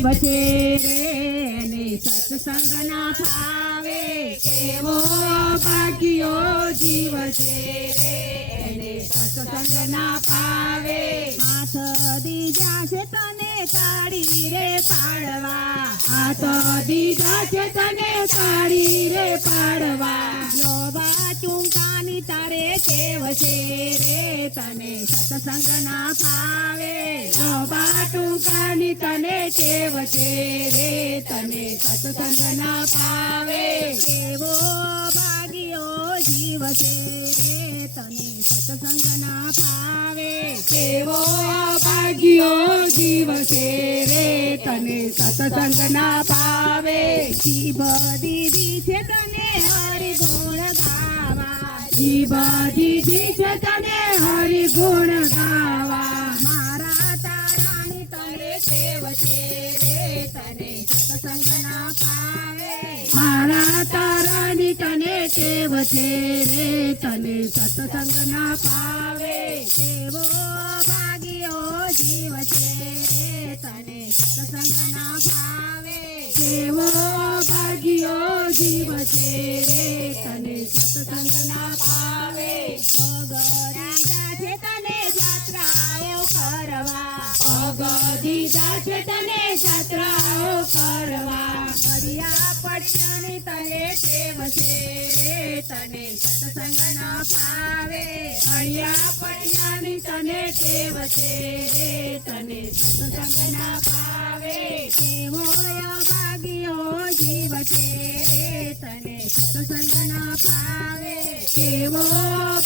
જીવ છે રે એને સત્સંગ ના ફાવે કેવો ભાગ્યો જીવ છે રે એને સત્સંગ ના ફાવે હાથ દીધા છે તને તાળી રે પાડવા હાથ દીધા છે તને તાળી રે પાડવા લોભા ચૂંકાની તારે કેવ છે રે તને સત્સંગ ના ફાવે લોભા ચૂંકાની તને કેવ છે રે તને સત્સંગ ના ફાવે કેવો ભાગ્યો જીવ છે રે તને સત્સંગ ના ફાવે કેવો ભાગ્યો જીવ છે રે તને સત્સંગ ના ફાવે જીભ દીધી છે તને હરિ ગુણ ગાવા જીભ દીધી છે તને હરિ ગુણ ગાવા મારા તારાની તને સેવ છે રે તને સત્સંગ ના ફાવે મારા તારાની તને સેવ છે રે તને સત્સંગ ના ફાવે કેવો ભાગ્યો જીવ છે રે તને સત્સંગ ના ફાવે કેવો ભાગ્યો જીવ છે રે તને સત્સંગ ના ફાવે પગરીદા છે તને જાત્રાઓ કરવા પગરીદા છે તને જાત્રાઓ કરવા હરિયા પટ્યાની તને ટેવ છે રે તને સત્સંગ ના ફાવે હરિયા પટ્યાની તને ટેવ છે રે તને સત્સંગ ના ફાવે કેવો ભાગ્યો જીવ છે રે તને સત્સંગ ના ફાવે કેવો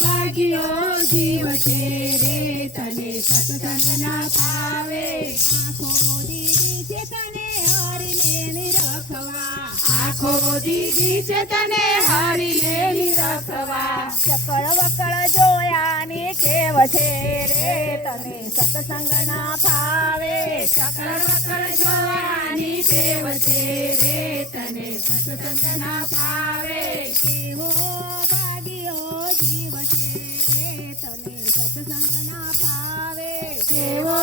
ભાગ્યો જીવ છે રે તને સત્સંગ ના ફાવે આંખો દીધી છે તને હરિને નિરખવા આંખો દીધી છે તને હરિને નિરખવા ચકળ વકળ જોયાની કેવ છે રે તને સત્સંગ ના ફાવે ચકળ વકળ જોયાની કેવ છે રે તને સત્સંગ ના ફાવે કેવો ભાગ્યો જીવ છે રે તને સત્સંગ ના ફાવે કેવો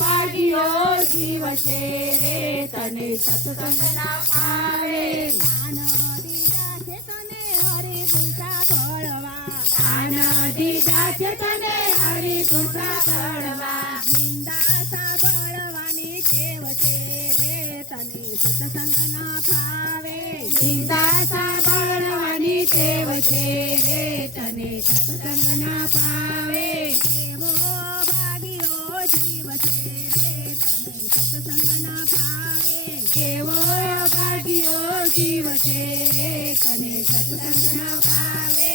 ભાગ્યો જીવ છે રે તને સત્સંગ ના ફાવે દાન દીધા છે તને હરિ પૂજા ભળવા દાન દીધા છે તને હરિ પૂજા ભળવા નિંદા સાંભળવાની ટેવ છે રે તને સત્સંગ ના ફાવે નિંદા સાંભળવાની ટેવ છે રે તને સત્સંગ ના ફાવે કેવો ભાગ્યો જીવ છે રે તને સત્સંગ ના ફાવે કેવો ભાગ્યો જીવ છે રે તને સત્સંગ ના ફાવે